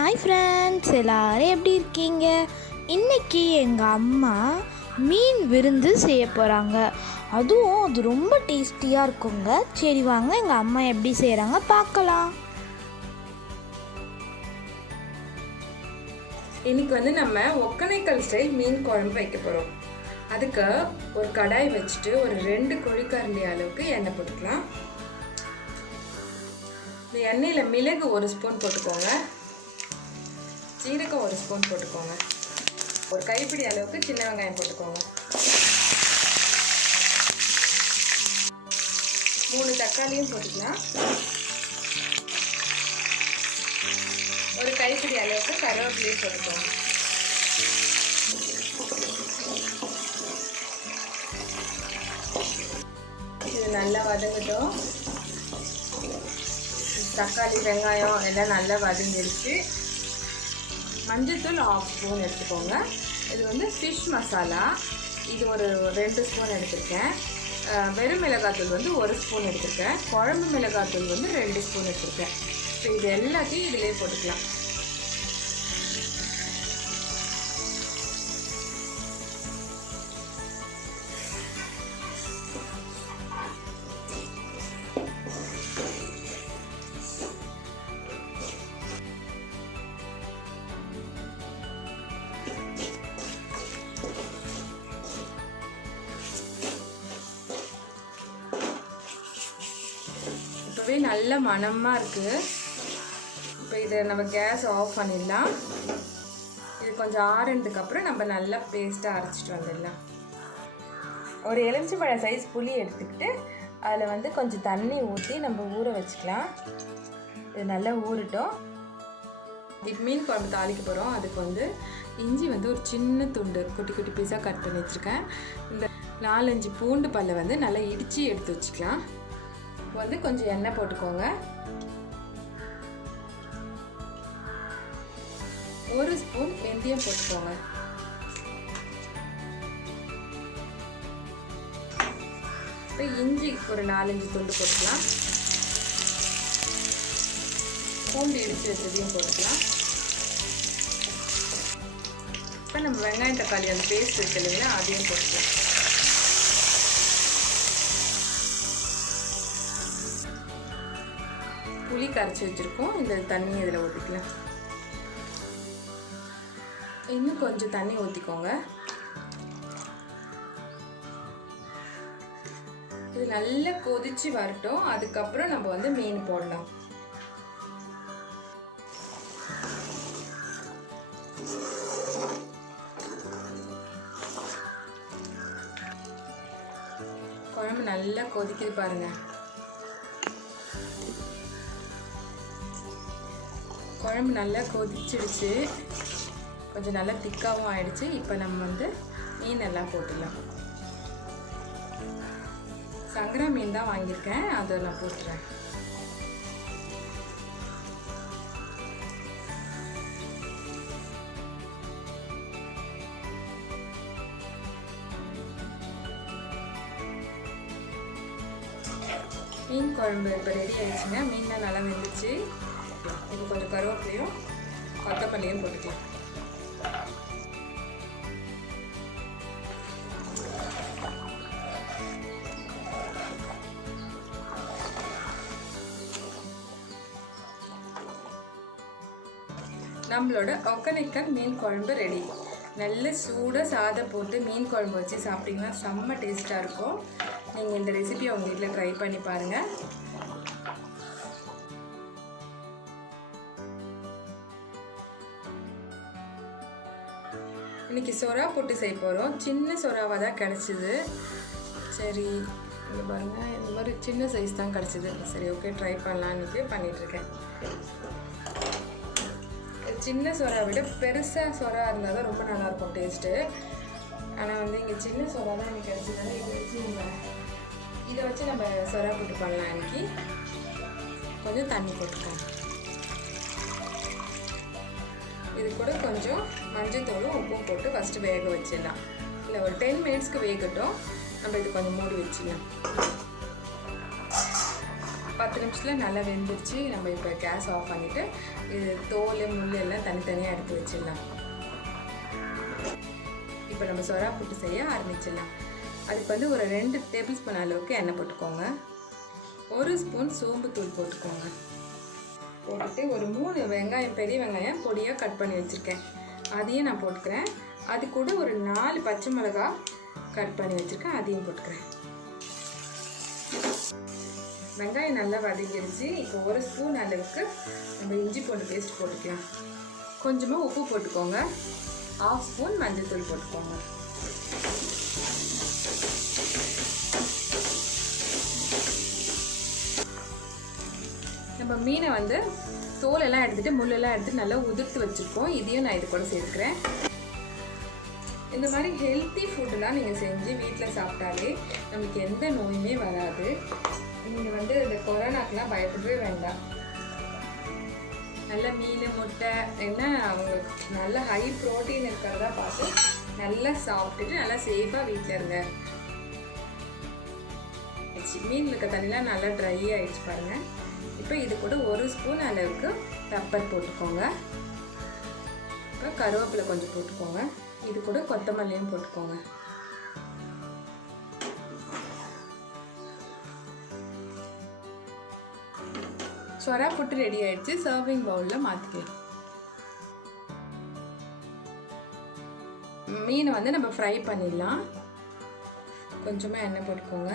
Hi friends, எல்லோரும் எப்படி இருக்கீங்க? இன்றைக்கி எங்கள் அம்மா மீன் விருந்து செய்ய போகிறாங்க. அதுவும் அது ரொம்ப டேஸ்டியாக இருக்குங்க. சரி வாங்க எங்கள் அம்மா எப்படி செய்கிறாங்க பார்க்கலாம். இன்றைக்கி நம்ம ஒகேனக்கல் ஸ்டைல் மீன் குழம்பு வைக்க போகிறோம். அதுக்கு ஒரு கடாய் வச்சுட்டு ஒரு 2 குழிக்கரண்டி அளவுக்கு எண்ணெய் போட்டுக்கலாம். இந்த எண்ணெயில் மிளகு 1 ஸ்பூன் போட்டுக்கோங்க, சீரகம் 1 ஸ்பூன் போட்டுக்கோங்க, ஒரு கைப்பிடி அளவுக்கு சின்ன வெங்காயம் போட்டுக்கோங்க, 3 தக்காளியும் போட்டுக்கலாம், ஒரு கைப்பிடி அளவுக்கு கருவேப்பிலையும் போட்டுக்கோங்க. இது நல்லா வதங்கட்டும். தக்காளி வெங்காயம் எல்லாம் நல்லா வதங்கிடுச்சு. மஞ்சள்தூள் 1/2 ஸ்பூன் எடுத்துக்கோங்க. இது ஃபிஷ் மசாலா, இது ஒரு 2 ஸ்பூன் எடுத்துருக்கேன். வெறும் மிளகாத்தூள் 1 ஸ்பூன் எடுத்துருக்கேன். குழம்பு மிளகாத்தூள் 2 ஸ்பூன் எடுத்துருக்கேன். இப்போ இது எல்லாத்தையும் இதிலே போட்டுக்கலாம். இப்போவே நல்ல மணமாக இருக்குது. இப்போ இதை நம்ம கேஸ் ஆஃப் பண்ணிடலாம். இது கொஞ்சம் ஆறுனதுக்கப்புறம் நம்ம நல்லா பேஸ்ட்டாக அரைச்சிட்டு வந்துடலாம். ஒரு எலுமிச்சம்பழ சைஸ் புளி எடுத்துக்கிட்டு அதில் கொஞ்சம் தண்ணி ஊற்றி நம்ம ஊற வச்சுக்கலாம். இது நல்லா ஊறட்டும். இப்போ மீன் குழம்பு தாளிக்க போகிறோம். அதுக்கு இஞ்சி ஒரு சின்ன துண்டு குட்டி குட்டி பீஸாக கட் பண்ணி வச்சுருக்கேன். இந்த 4-5 பூண்டு பல்லை நல்லா இடித்து எடுத்து வச்சுக்கலாம். கொஞ்சம் எண்ணெய் போட்டுக்கோங்க. 1 ஸ்பூன் வெந்தயம் போட்டுக்கோங்க. இப்போ இஞ்சி ஒரு 4-5 துண்டு போட்டுக்கலாம். பூண்டு இடித்து வச்சதையும் போட்டுக்கலாம். இப்போ நம்ம வெங்காயம் தக்காளி அந்த பேஸ்ட் இருக்கு இல்லைங்களா, அதையும் போட்டுக்கலாம். புளி கரைச்சி வச்சுருக்கோம். இந்த தண்ணி இதில் ஊற்றிக்கலாம். இன்னும் கொஞ்சம் தண்ணி ஊற்றிக்கோங்க. இது நல்லா கொதிச்சு வரட்டும். அதுக்கப்புறம் நம்ம மீன் போடலாம். குழம்பு நல்லா கொதிக்குது பாருங்கள். குழம்பு நல்லா கொதிச்சிடுச்சு, கொஞ்சம் நல்லா திக்காகவும் ஆயிடுச்சு. இப்போ நம்ம மீன் எல்லாம் போட்டுடலாம். சங்கரா மீன் தான் வாங்கியிருக்கேன், அதை நான் போட்டுறேன். மீன் குழம்பு இப்போ ரெடி ஆயிடுச்சுங்க. மீன்லாம் நல்லா வெந்துச்சு. இது கொஞ்சம் கருவேப்பிலையும் கொத்தமல்லியும் போட்டுக்கலாம். நம்மளோட ஒகேனக்கல் மீன் குழம்பு ரெடி. நல்ல சூடாக சாதம் போட்டு மீன் குழம்பு வச்சு சாப்பிட்டிங்கன்னா செம்ம டேஸ்ட்டாக இருக்கும். நீங்கள் இந்த ரெசிபியை உங்கள் வீட்டில் ட்ரை பண்ணி பாருங்கள். இன்றைக்கி சொரா புட்டு செய்ய போகிறோம். சின்ன சொராவாக தான் கிடச்சிது. சரி, இங்கே பாருங்கள், இந்த மாதிரி சின்ன சைஸ் தான் கிடச்சிது. சரி, ஓகே, ட்ரை பண்ணலான்னு பண்ணிகிட்ருக்கேன். சின்ன சொரா விட பெருசாக சொரா இருந்தால் தான் ரொம்ப நல்லாயிருக்கும் டேஸ்ட்டு. ஆனால் இங்கே சின்ன சொரா தான் எனக்கு கிடச்சிதால இதை வச்சு நம்ம சொரா புட்டு பண்ணலாம். இன்றைக்கி கொஞ்சம் தண்ணி போட்டுக்கலாம். இது கூட கொஞ்சம் மஞ்சள்தூளும் உப்பும் போட்டு ஃபஸ்ட்டு வேக வச்சிடலாம். இல்லை ஒரு 10 மினிட்ஸ்க்கு வேகட்டும். நம்ம இது கொஞ்சம் மூடி வச்சிடலாம். 10 நிமிஷத்தில் நல்லா வெந்துருச்சு. நம்ம இப்போ கேஸ் ஆஃப் பண்ணிவிட்டு இது தோல் முள் எல்லாம் தனித்தனியாக எடுத்து வச்சிடலாம். இப்போ நம்ம சொரா புட்டு செய்ய ஆரம்பிச்சிடலாம். அதுக்கு வந்து ஒரு 2 டேபிள் ஸ்பூன் அளவுக்கு எண்ணெய் போட்டுக்கோங்க. 1 ஸ்பூன் சோம்புத்தூள் போட்டுக்கோங்க. போட்டுட்டு ஒரு 3 வெங்காயம், பெரிய வெங்காயம் பொடியாக கட் பண்ணி வச்சுருக்கேன், அதையும் நான் போட்டுக்கிறேன். அது கூட ஒரு 4 பச்சை மிளகாய் கட் பண்ணி வச்சுருக்கேன், அதையும் போட்டுக்கிறேன். வெங்காயம் நல்லா வதங்கிடுச்சு. இப்போ 1 ஸ்பூன் அளவுக்கு நம்ம இஞ்சி பூண்டு பேஸ்ட் போட்டுக்கலாம். கொஞ்சமாக உப்பு போட்டுக்கோங்க. 1/2 ஸ்பூன் மஞ்சள் போட்டுக்கோங்க. நம்ம மீனை வந்து தோலெல்லாம் எடுத்துகிட்டு முள்ளெல்லாம் எடுத்துகிட்டு நல்லா உதிர்த்து வச்சுருக்கோம். இதையும் நான் இது கூட சேர்த்துக்கிறேன். இந்த மாதிரி ஹெல்த்தி ஃபுட்டெலாம் நீங்கள் செஞ்சு வீட்டில் சாப்பிட்டாலே நமக்கு எந்த நோயுமே வராது. நீங்கள் வந்து இந்த கொரோனாக்கெலாம் பயப்படவே வேண்டாம். நல்ல மீன், முட்டை என்ன அவங்களுக்கு நல்ல ஹை ப்ரோட்டீன் இருக்கிறதா பார்த்து நல்லா சாப்பிட்டுட்டு நல்லா சேஃபாக வீட்டில் இருங்க. மீன் இருக்க தண்ணிலாம் நல்லா ட்ரை ஆகிடுச்சு பாருங்கள். இப்போ இது கூட 1 ஸ்பூன் அளவுக்கு பெப்பர் போட்டுக்கோங்க. இப்போ கருவேப்பிலை கொஞ்சம் போட்டுக்கோங்க. இது கூட கொத்தமல்லியும் போட்டுக்கோங்க. சொரா புட்டு ரெடி ஆயிடுச்சு. சர்விங் பவுலில் மாற்றிக்கலாம். மீனை வந்து நம்ம ஃப்ரை பண்ணிடலாம். கொஞ்சமாக எண்ணெய் போட்டுக்கோங்க.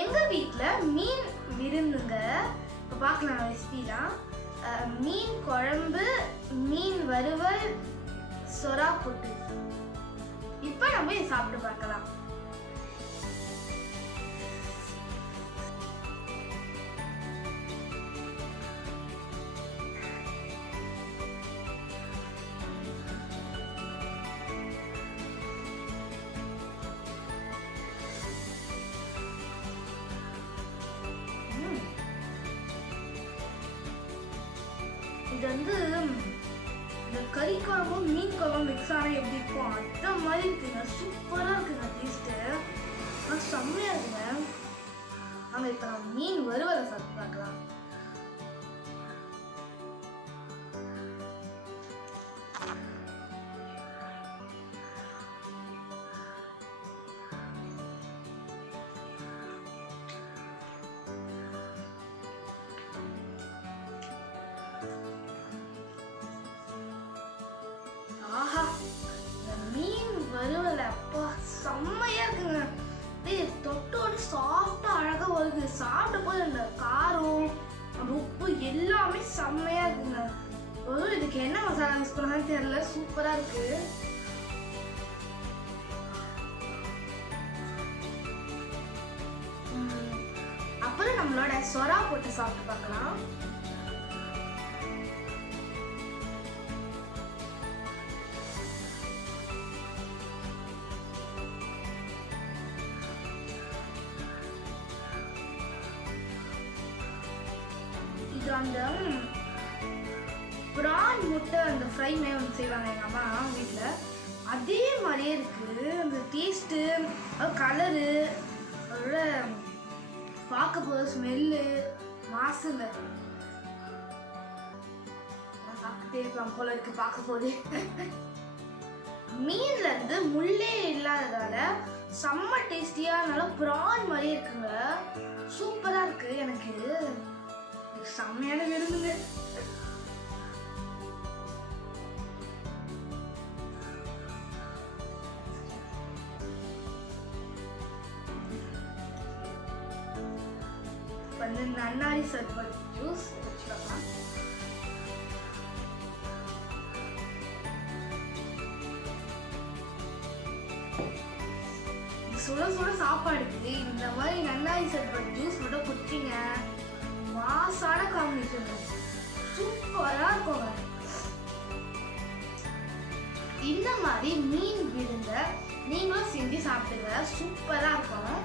எங்கள் வீட்டில் மீன் விருந்துங்க. இப்போ பார்க்கலாம் ரெசிபிலாம். மீன் குழம்பு, மீன் வறுவல், சொரா புட்டு. இப்போ நம்ம இதை சாப்பிட்டு பார்க்கலாம். இது வந்து இந்த கறி குழம்பும் மீன் குழம்பும் மிக்ஸ் ஆனால் எப்படி இருக்கும் அந்த மாதிரி இருக்குங்க. சூப்பராக இருக்குங்க டேஸ்ட்டு. ஆனால் செம்மையாக இருக்குங்க. நாங்கள் இப்போ நம்ம மீன் வறுவலை சாப்பிட்டு பார்க்கலாம். ஆஹா, இந்த மீன் வறுவல் அப்பா செம்மையா இருக்குங்க. தொட்டோடு சாஃப்டா அழகா வருது. சாப்பிட்ட போது அந்த காரம், அந்த உப்பு எல்லாமே செம்மையா இருக்குங்க. இதுக்கு என்ன மசாலா யூஸ் பண்ணான்னு தெரியல. சூப்பரா இருக்கு. அப்புறம் நம்மளோட சொரா போட்டு சாப்பிட்டு பார்க்கலாம். இது அந்த பிரான் முட்டை அந்த ஃப்ரை மாதிரி ஒன்று செய்வாங்க எங்கள் அம்மா வீட்டில். அதே மாதிரியே இருக்குது. அந்த டேஸ்ட்டு, கலரு, அதோட பார்க்க போது ஸ்மெல்லு மாசுங்க. நான் சாப்பிட்டுட்டே இருப்பேன் போல இருக்கு பார்க்க போது. மீன்ல இருந்து முள்ளே இல்லாததால செம்ம டேஸ்டியா நல்லா ப்ரான் மாதிரி இருக்குங்க. சூப்பரா இருக்கு. எனக்கு செம்மையான விருந்துங்க. வந்து நன்னாரி சர்பத் ஜூஸ் வச்சுக்கலாம். சுட சுட சாப்பாடுக்கு இந்த மாதிரி நன்னாரி சர்பத் ஜூஸ் மட்டும் குடிச்சிங்க, மாசான காம்பினேஷன், சூப்பரா இருக்குங்க. இந்த மாதிரி மீன் விருந்த நீங்களும் செஞ்சு சாப்பிடுங்க, சூப்பரா இருக்கும்.